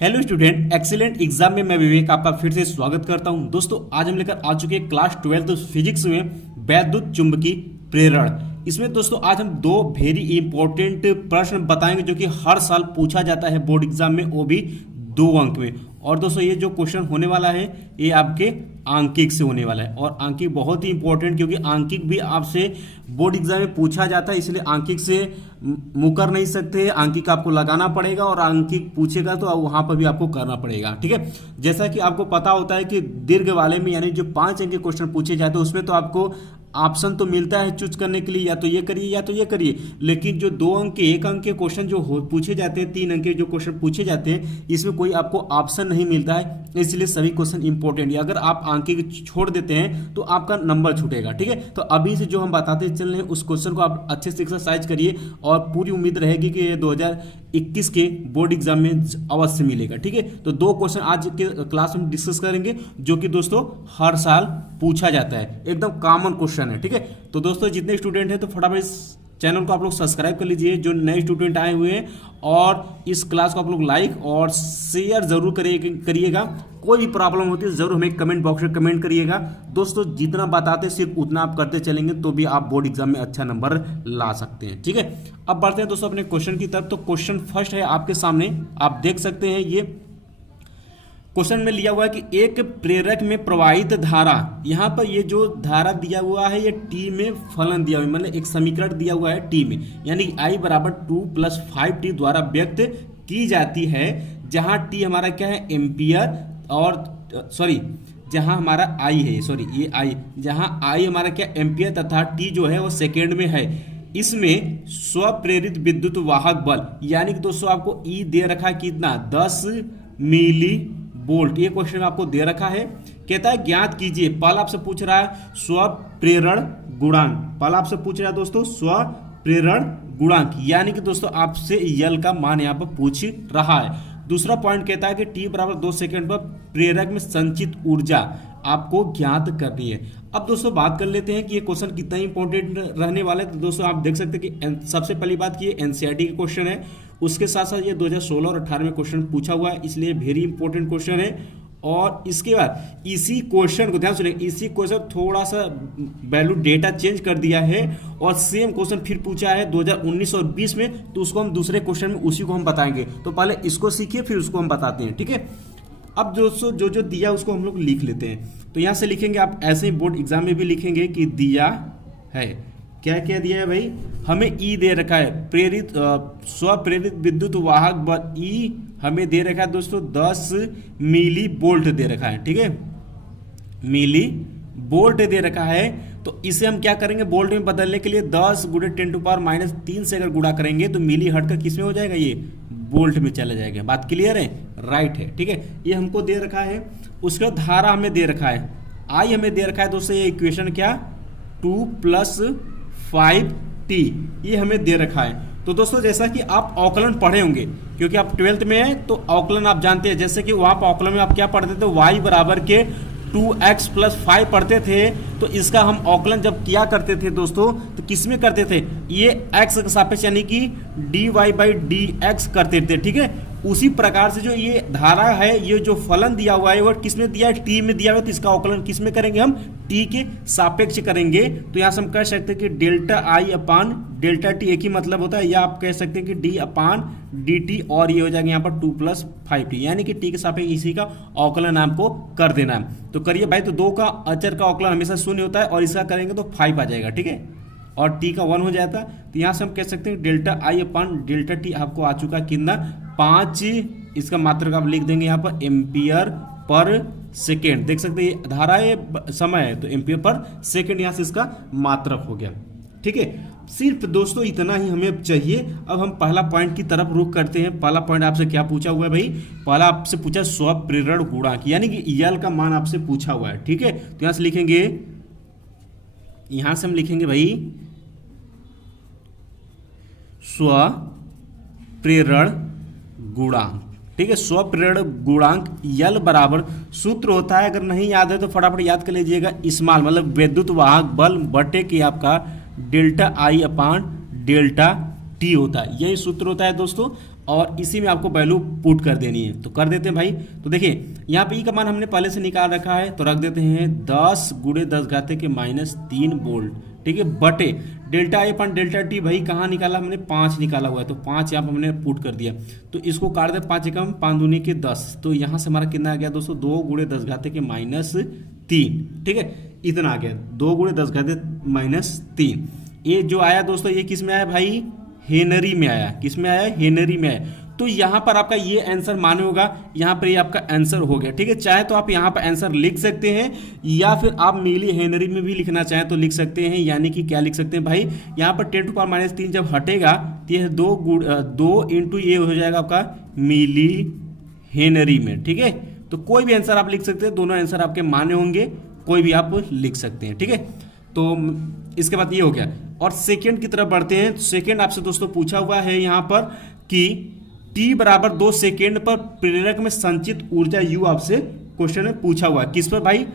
Hello student, excellent exam में मैं विवेक आपका फिर से स्वागत करता हूं। दोस्तों आज हम लेकर आ चुके हैं क्लास 12 फिजिक्स में वैद्युत चुंबकीय प्रेरण। इसमें दोस्तों आज हम दो वेरी इंपॉर्टेंट प्रश्न बताएंगे जो कि हर साल पूछा जाता है बोर्ड एग्जाम में, वो भी 2 अंक में। और दोस्तों ये जो क्वेश्चन होने वाला है ये आपके आंकिक से होने वाला है, और आंकिक बहुत ही इंपॉर्टेंट क्योंकि आंकिक भी आपसे बोर्ड एग्जाम में पूछा जाता है, इसलिए आंकिक से मुकर नहीं सकते। आंकिक आपको लगाना पड़ेगा और आंकिक पूछेगा तो वहां पर भी आपको करना पड़ेगा, ठीक है। जैसा कि आपको पता होता है कि दीर्घ वाले में यानी जो 5 अंक के क्वेश्चन पूछे जाते हैं उसमें तो आपको ऑप्शन तो मिलता है चूज करने के लिए, या तो ये करिए या तो ये करिए। लेकिन जो 2 अंक के 1 अंक के क्वेश्चन जो पूछे जाते हैं, 3 अंक के जो क्वेश्चन पूछे जाते हैं, इसमें कोई आपको ऑप्शन नहीं मिलता है, इसलिए सभी क्वेश्चन इंपॉर्टेंट है। अगर आप आंकिक छोड़ देते हैं तो आपका नंबर छूटेगा, ठीक है। तो अभी से जो हम बताते चल रहे हैं उस क्वेश्चन को आप अच्छे से एक्सरसाइज करिए, और पूरी उम्मीद रहेगी कि 2021 के बोर्ड एग्जाम में अवश्य मिलेगा, ठीक है। तो 2 क्वेश्चन आज के क्लास में डिस्कस करेंगे जो कि दोस्तों हर साल पूछा जाता है, एकदम कॉमन क्वेश्चन है, ठीक है। तो दोस्तों जितने स्टूडेंट हैं तो फटाफट इस चैनल को आप लोग सब्सक्राइब कर लीजिए, जो नए स्टूडेंट आए हुए हैं, और इस क्लास को आप लोग लाइक और शेयर जरूर करिएगा। कोई भी प्रॉब्लम होती है जरूर हमें कमेंट बॉक्स में कमेंट करिएगा। दोस्तों जितना बताते सिर्फ उतना आप करते चलेंगे तो भी आप बोर्ड एग्जाम में अच्छा नंबर ला सकते हैं, ठीक है। अब बढ़ते हैं दोस्तों अपने क्वेश्चन की तरफ। तो क्वेश्चन फर्स्ट है आपके सामने, आप देख सकते हैं। ये क्वेश्चन में लिया हुआ है कि एक प्रेरक में प्रवाहित धारा, यहां पर ये जो धारा दिया हुआ है ये टी में फलन दिया हुआ है, मतलब एक समीकरण दिया हुआ है टी में, यानी I बराबर 2 + 5t द्वारा व्यक्त की जाती है, जहां टी हमारा क्या है एम्पियर, और सॉरी जहां हमारा I है, सॉरी ये I, जहां I हमारा क्या एम्पियर तथा t जो है वो सेकेंड में है। इसमें स्वप्रेरित विद्युत वाहक बल, यानी कि दोस्तों आपको E दे रखा है कितना, 10 मिली वोल्ट। ये क्वेश्चन आपको दे रखा है, कहता है ज्ञात कीजिए। पहला आपसे पूछ रहा है स्वप्रेरण गुणांक, पहला आपसे पूछ रहा है दोस्तों स्वप्रेरण गुणांक, यानी कि दोस्तों आपसे यल का मान यहाँ पर पूछ रहा है। दूसरा पॉइंट कहता है कि t बराबर 2 सेकंड पर प्रेरक में संचित ऊर्जा आपको ज्ञात करनी है। अब दोस्तों बात कर लेते हैं कि ये क्वेश्चन कितना इंपॉर्टेंट रहने वाला है। तो दोस्तों आप देख सकते हैं कि सबसे पहली बात कि ये एनसीईआरटी के क्वेश्चन है, उसके साथ साथ ये 2016 और 18 में क्वेश्चन पूछा हुआ है, इसलिए वेरी इंपॉर्टेंट क्वेश्चन है। और इसके बाद इसी क्वेश्चन को ध्यान सुनिए, इसी क्वेश्चन थोड़ा सा वैल्यू डेटा चेंज कर दिया है, और सेम क्वेश्चन फिर पूछा है 2019 और 20 में, तो उसको हम दूसरे क्वेश्चन में उसी को हम बताएंगे। तो पहले इसको सीखिए फिर उसको हम बताते हैं, ठीक है। अब दोस्तों जो जो दिया उसको हम लोग लिख लेते हैं। तो यहाँ से लिखेंगे, आप ऐसे ही बोर्ड एग्जाम में भी लिखेंगे कि दिया है, क्या क्या दिया है भाई, हमें ई दे रखा है प्रेरित स्वप्रेरित विद्युत वाहक बल, ई हमें दे रखा है दोस्तों 10 मिली वोल्ट दे रखा है, ठीक है, मिली वोल्ट दे रखा है। तो इसे हम क्या करेंगे, वोल्ट में बदलने के लिए 10 × 10⁻³ से अगर गुणा करेंगे तो मिली हटकर किस में हो जाएगा, ये वोल्ट में चला जाएगा। बात क्लियर है, राइट है, ठीक है। ये हमको दे रखा है। उसके बाद धारा हमें दे रखा है, आई हमें दे रखा है दोस्तों, ये इक्वेशन क्या 2 + 5t, ये हमें दे रखा है। तो दोस्तों जैसा कि आप अवकलन पढ़े होंगे, क्योंकि आप 12th में हैं तो अवकलन आप जानते हैं। जैसे कि वहां पर अवकलन में आप क्या पढ़ते थे, y बराबर के 2x + 5 पढ़ते थे। तो इसका हम अवकलन जब किया करते थे दोस्तों, तो किस में करते थे, ये x का सापेक्ष यानी कि dy/dx करते थे, ठीक है। उसी प्रकार से जो ये धारा है, ये जो फलन दिया हुआ है वो किस में दिया है, t में दिया हुआ है, तो इसका अवकलन किस में करेंगे, हम t के सापेक्ष करेंगे। तो यहां से हम कह सकते हैं कि ΔI/ΔT एक ही मतलब होता है, या आप कह सकते हैं कि d/dt, और ये हो जाएगा यहाँ पर 2 + 5t, यानी कि t के सापेक्ष इसी का अवकलन आपको कर देना है। तो करिए भाई, तो 2 का अचर का अवकलन हमेशा 0 होता है, और इसका करेंगे तो 5 आ जाएगा, ठीक है, और t का 1 हो जाता। तो यहां से हम कह सकते हैं ΔI/ΔT आपको आ चुका कितना 5, इसका मात्रक आप लिख देंगे यहाँ पर एम्पियर पर सेकेंड। देख सकते हैं धारा है, समय है, तो एम्पियर पर सेकेंड यहाँ से इसका मात्रक हो गया, ठीक है। सिर्फ दोस्तों इतना ही हमें चाहिए। अब हम पहला पॉइंट की तरफ रुख करते हैं। पहला पॉइंट आपसे क्या पूछा हुआ है भाई, पहला आपसे पूछा स्वप्रेरण गुणांक, यानी कि यल का मान आपसे पूछा हुआ है, ठीक है। तो यहां से लिखेंगे, यहां से हम लिखेंगे भाई स्वप्रेरण गुणांक, ठीक है। स्वप्रेरण गुणांक यल बराबर सूत्र होता है, अगर नहीं याद है तो फटाफट याद कर लीजिएगा, स्मॉल मतलब विद्युत वाहक बल बटे कि आपका ΔI/ΔT होता है, यही सूत्र होता है दोस्तों। और इसी में आपको वैल्यू पुट कर देनी है। तो कर देते हैं भाई। तो देखिए यहाँ पे ई का मान हमने पहले से निकाल रखा है, तो रख देते हैं 10 गुणे 10 घाते के -3 वोल्ट, ठीक है, बटे डेल्टा आई अपन डेल्टा टी भाई कहाँ निकाला हमने, 5 निकाला हुआ है, तो 5 यहाँ पर हमने पुट कर दिया। तो इसको काट दे 5 एकम 5 दूनी के 10, तो यहाँ से हमारा कितना आ गया दोस्तों, 2 गुणे 10 घाते के -3, ठीक है, इतना आ गया 2 गुणे 10 घाते -3। ये जो आया दोस्तों ये किस में आया भाई, हेनरी में आया। किस में आया, हेनरी में आया। तो यहाँ पर आपका ये आंसर माने होगा, यहाँ पर ये आपका आंसर हो गया, ठीक है। चाहे तो आप यहाँ पर आंसर लिख सकते हैं या फिर आप मिली हेनरी में भी लिखना चाहें तो लिख सकते हैं। यानी कि क्या लिख सकते हैं भाई, यहाँ पर 10⁻³ जब हटेगा तो यह 2 इंटू ये हो जाएगा आपका मिली हेनरी में, ठीक है। तो कोई भी आंसर आप लिख सकते हैं, दोनों आंसर आपके माने होंगे, कोई भी आप लिख सकते हैं, ठीक है। तो इसके बाद ये हो गया। और सेकेंड की तरफ बढ़ते हैं। सेकेंड आपसे दोस्तों पूछा हुआ है यहाँ पर कि t बराबर 2 सेकेंड पर प्रेरक में संचित ऊर्जा U आपसे क्वेश्चन में पूछा हुआ है। किस पर भाई,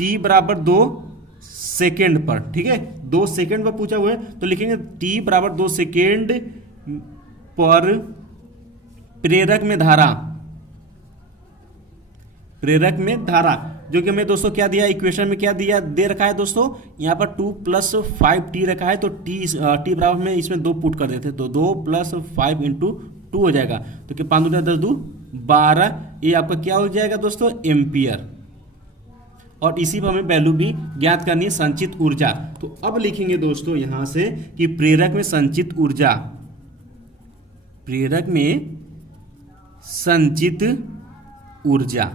t बराबर 2 सेकेंड पर, ठीक है, 2 सेकेंड पर पूछा हुआ है। तो लिखेंगे t बराबर 2 सेकेंड पर प्रेरक में धारा, प्रेरक में धारा, जो कि हमें दोस्तों क्या दिया, इक्वेशन में क्या दिया दे रखा है दोस्तों, यहाँ पर 2 + 5t रखा है। तो t बराबर में इसमें 2 पुट कर देते, तो 2 + 5 × 2 हो जाएगा। तो कि 5 × 10 = 12, ये आपका क्या हो जाएगा दोस्तों, एम्पियर। और इसी पर हमें वैल्यू भी ज्ञात करनी है, संचित ऊर्जा। तो अब लिखेंगे दोस्तों यहां से कि प्रेरक में संचित ऊर्जा, प्रेरक में संचित ऊर्जा,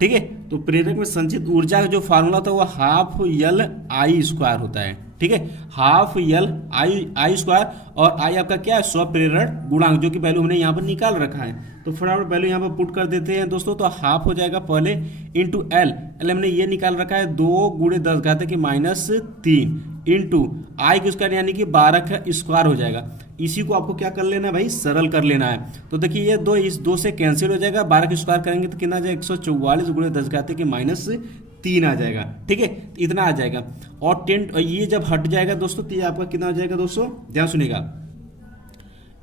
ठीक है। तो प्रेरक में संचित ऊर्जा का जो फार्मूला था वो ½LI² होता है, ठीक है, ½ LI² और आई आपका क्या है, स्वप्रेरण गुणांक, जो कि वैल्यू हमने यहाँ पर निकाल रखा है। तो फटाफट वैल्यू यहाँ पर पुट कर देते हैं दोस्तों। तो हाफ हो जाएगा पहले इंटू एल हमने ये निकाल रखा है 2 गुणे 10 घाते के -3 इंटू आई की स्क्वायर यानी कि 12 का स्क्वायर हो जाएगा। इसी को आपको क्या कर लेना है भाई, सरल कर लेना है। तो देखिए ये 2 इस 2 से कैंसिल हो जाएगा, 12 का स्क्वायर करेंगे तो कितना आ जाएगा, 144 गुणे 10 घाते के -3 आ जाएगा, ठीक है, इतना आ जाएगा। और 10 ये जब हट जाएगा दोस्तों तो ये आपका कितना हो जाएगा दोस्तों, ध्यान सुनिएगा।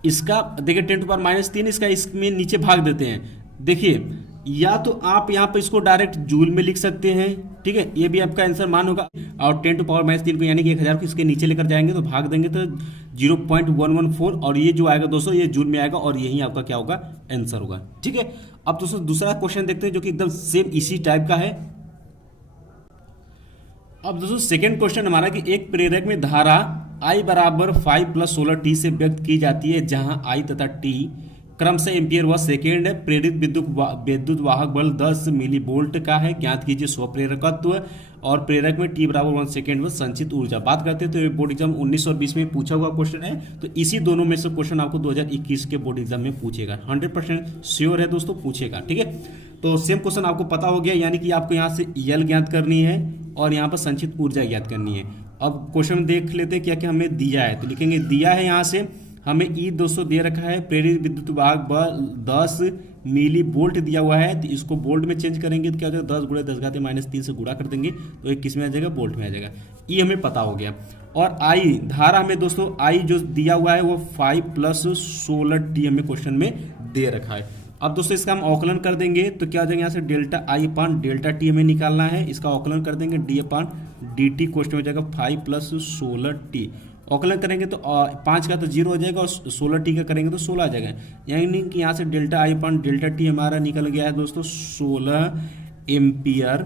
इसका देखिए 10⁻3 इसका इसमें नीचे भाग देते हैं। देखिए या तो आप यहाँ पर इसको डायरेक्ट जूल में लिख सकते हैं, ठीक है, ये भी आपका आंसर मान होगा। और 10⁻3 को यानी कि 1000 को इसके नीचे लेकर जाएंगे तो भाग देंगे तो 0.114 और ये जो आएगा दोस्तों ये जूल में आएगा और यही आपका क्या होगा, आंसर होगा, ठीक है। अब दोस्तों दूसरा क्वेश्चन देखते हैं जो कि एकदम सेम इसी टाइप का है। अब दोस्तों सेकेंड क्वेश्चन हमारा कि एक प्रेरक में धारा I बराबर 5 + 16t से व्यक्त की जाती है, जहां I तथा t क्रम से एम्पियर व सेकेंड है। प्रेरित विद्युत वाहक बल 10 मिलीवोल्ट का है। ज्ञात कीजिए स्वप्रेरकत्व और प्रेरक में t बराबर 1 सेकेंड व संचित ऊर्जा। बात करते हैं तो ये बोर्ड एग्जाम 19 और 20 में पूछा हुआ क्वेश्चन है। तो इसी दोनों में से क्वेश्चन आपको 2021 के बोर्ड एग्जाम में पूछेगा, 100% श्योर है दोस्तों, पूछेगा, ठीक है। तो सेम क्वेश्चन आपको पता हो गया, यानी कि आपको यहाँ से यल ज्ञात करनी है और यहाँ पर संचित ऊर्जा ज्ञात करनी है। अब क्वेश्चन देख लेते हैं क्या क्या हमें दिया है। तो लिखेंगे दिया है यहाँ से हमें ई 200 दे रखा है, प्रेरित विद्युत वाहक बल 10 मिलीवोल्ट दिया हुआ है। तो इसको वोल्ट में चेंज करेंगे तो क्या हो जाएगा, 10 गुणे 10 घाते -3 से गुणा कर देंगे तो एक किस में आ जाएगा, वोल्ट में आ जाएगा। ई हमें पता हो गया। और आई धारा हमें दोस्तों आई जो दिया हुआ है वो 5 + 16t हमें क्वेश्चन में दे रखा है। अब दोस्तों इसका हम औकलन कर देंगे तो क्या हो जाएगा, यहाँ से डेल्टा आई अपान डेल्टा टी हमें निकालना है। इसका औकलन कर देंगे डी अपान डी टी, क्वेश्चन हो जाएगा 5 + 16t। औकलन करेंगे तो 5 का तो 0 हो जाएगा और 16t का करेंगे तो 16 आ जाएगा। यानी कि यहाँ से डेल्टा आई अपान डेल्टा टी हमारा निकल गया है दोस्तों 16 एम्पियर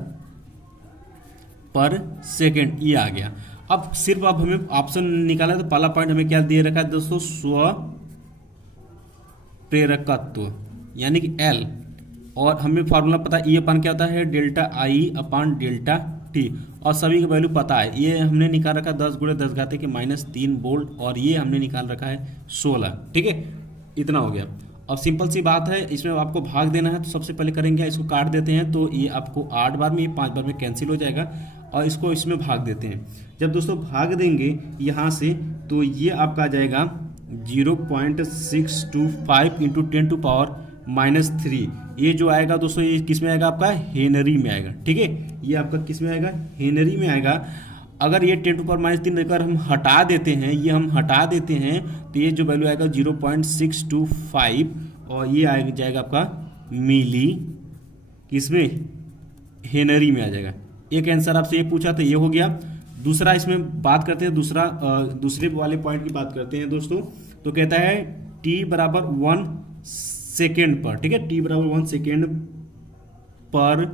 पर सेकेंड, ये आ गया। अब सिर्फ अब हमें ऑप्शन निकाला तो पहला पॉइंट हमें क्या दे रखा है दोस्तों, स्व प्रेरकत्व यानी कि L, और हमें फार्मूला पता है E अपान क्या होता है, डेल्टा आई अपान डेल्टा टी, और सभी का वैल्यू पता है। ये हमने निकाल रखा 10 गुणे 10 घाते के -3 वोल्ट और ये हमने निकाल रखा है 16, ठीक है, इतना हो गया। अब सिंपल सी बात है, इसमें आपको भाग देना है तो सबसे पहले करेंगे इसको काट देते हैं तो ये आपको 8 बार में, ये 5 बार में कैंसिल हो जाएगा और इसको इसमें भाग देते हैं। जब दोस्तों भाग देंगे यहाँ से तो ये आपका आ जाएगा 0.625 इंटू 10⁻³ ये जो आएगा दोस्तों ये किस में आएगा, आपका हेनरी में आएगा, ठीक है, ये आपका किस में आएगा, हेनरी में आएगा। अगर ये 10⁻³ लेकर हम हटा देते हैं, ये हम हटा देते हैं तो ये जो वैल्यू आएगा 0.625 और ये आ जाएगा आपका मिली, किसमें, हेनरी में आ जाएगा। एक आंसर आपसे ये पूछा था, ये हो गया। दूसरा इसमें बात करते हैं, दूसरे वाले पॉइंट की बात करते हैं दोस्तों। तो कहता है t बराबर 1 सेकेंड पर, ठीक है, t बराबर 1 सेकेंड पर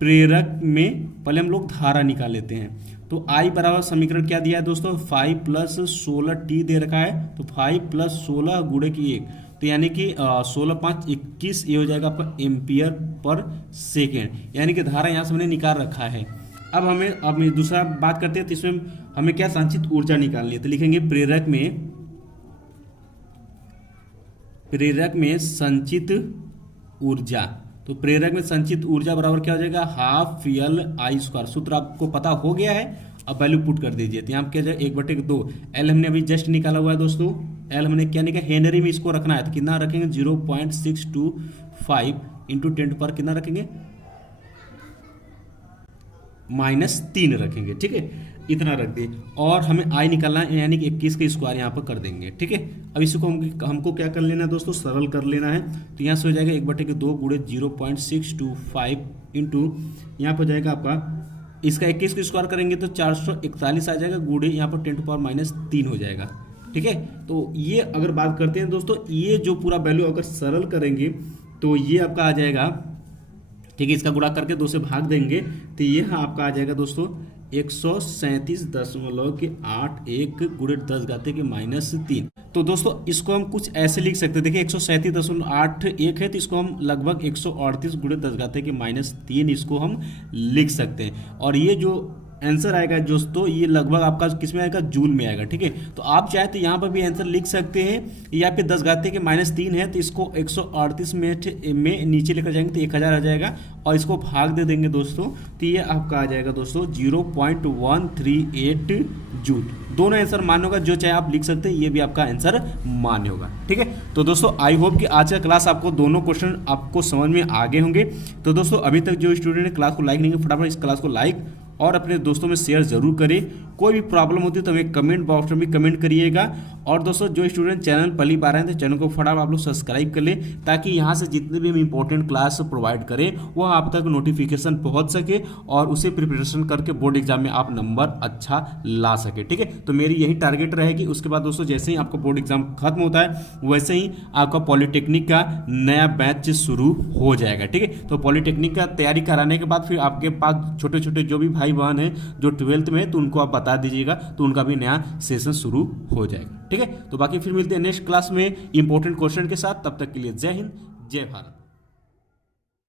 प्रेरक में पहले हम लोग धारा निकाल लेते हैं। तो I बराबर समीकरण क्या दिया है दोस्तों, 5 + 16t दे रखा है। तो 5 + 16 गुणे की 1, तो यानी कि 16 × 5 = 21, ये हो जाएगा आपका एम्पियर पर सेकेंड, यानी कि धारा यहाँ से हमने निकाल रखा है। अब दूसरा बात करते हैं, तो इसमें हमें क्या संचित ऊर्जा निकालनी है। तो लिखेंगे प्रेरक में संचित ऊर्जा। तो प्रेरक में संचित ऊर्जा बराबर क्या हो जाएगा, ½ L I²। सूत्र आपको पता हो गया है, अब वैल्यू पुट कर दीजिए। तो यहाँ क्या जाए 1/2, L हमने अभी जस्ट निकाला हुआ है दोस्तों। L हमने क्या निकाला, हेनरी में इसको रखना है। तो कितना रखेंगे, 0.625 × 10 कितना रखेंगे, -3 रखेंगे, ठीक है, इतना रख दिए। और हमें I निकालना है, यानी कि 21 का स्क्वायर यहाँ पर कर देंगे, ठीक है। अब इसको हमको क्या कर लेना है दोस्तों, सरल कर लेना है। तो यहाँ से हो जाएगा 1/2 गुणे 0.625 इंटू यहाँ पर जाएगा आपका, इसका 21 का स्क्वायर करेंगे तो 441 आ जाएगा, गुणे यहाँ पर 10⁻³ हो जाएगा, ठीक है। तो ये अगर बात करते हैं दोस्तों, ये जो पूरा वैल्यू अगर सरल करेंगे तो ये आपका आ जाएगा, ठीक है, इसका गुणा करके 2 से भाग देंगे तो ये आपका आ जाएगा दोस्तों 137.81 गुणे 10⁻³ तो दोस्तों इसको हम कुछ ऐसे लिख सकते हैं। देखिए 137.81 है, तो इसको हम लगभग 138 गुणे 10⁻³ इसको हम लिख सकते हैं। और ये जो आंसर आएगा दोस्तों, ये लगभग आपका किस में आएगा, जूल में आएगा, ठीक है। तो आप चाहे तो यहाँ पर भी आंसर लिख सकते हैं, या फिर 10⁻³ है तो इसको 138 में नीचे लेकर जाएंगे तो 1000 आ जाएगा, और इसको भाग दे देंगे दोस्तों, तो ये आपका आ जाएगा दोस्तों 0.138 जूल। दोनों आंसर मान्य होगा, जो चाहे आप लिख सकते हैं, ये भी आपका आंसर मान्य होगा, ठीक है। तो दोस्तों आई होप कि आज का क्लास आपको दोनों क्वेश्चन आपको समझ में आ गए होंगे। तो दोस्तों अभी तक जो स्टूडेंट ने क्लास को लाइक नहीं किया, फटाफट इस क्लास को लाइक और अपने दोस्तों में शेयर जरूर करें। कोई भी प्रॉब्लम होती है तो हमें कमेंट बॉक्स में भी कमेंट करिएगा। और दोस्तों जो स्टूडेंट चैनल पहली बार आए हैं तो चैनल को फटाफट आप लोग सब्सक्राइब कर लें, ताकि यहाँ से जितने भी हम इंपॉर्टेंट क्लास प्रोवाइड करें वो आप तक नोटिफिकेशन पहुँच सके, और उसे प्रिपरेशन करके बोर्ड एग्जाम में आप नंबर अच्छा ला सके, ठीक है। तो मेरी यही टारगेट रहेगी। उसके बाद दोस्तों जैसे ही आपका बोर्ड एग्जाम खत्म होता है वैसे ही आपका पॉलिटेक्निक का नया बैच शुरू हो जाएगा, ठीक है। तो पॉलिटेक्निक का तैयारी कराने के बाद फिर आपके पास छोटे छोटे जो भी भाई बहन हैं जो 12th में, तो उनको आप बता दीजिएगा, तो उनका भी नया सेशन शुरू हो जाएगा, ठीक है। तो बाकी फिर मिलते हैं नेक्स्ट क्लास में इंपॉर्टेंट क्वेश्चन के साथ। तब तक के लिए जय हिंद, जय भारत।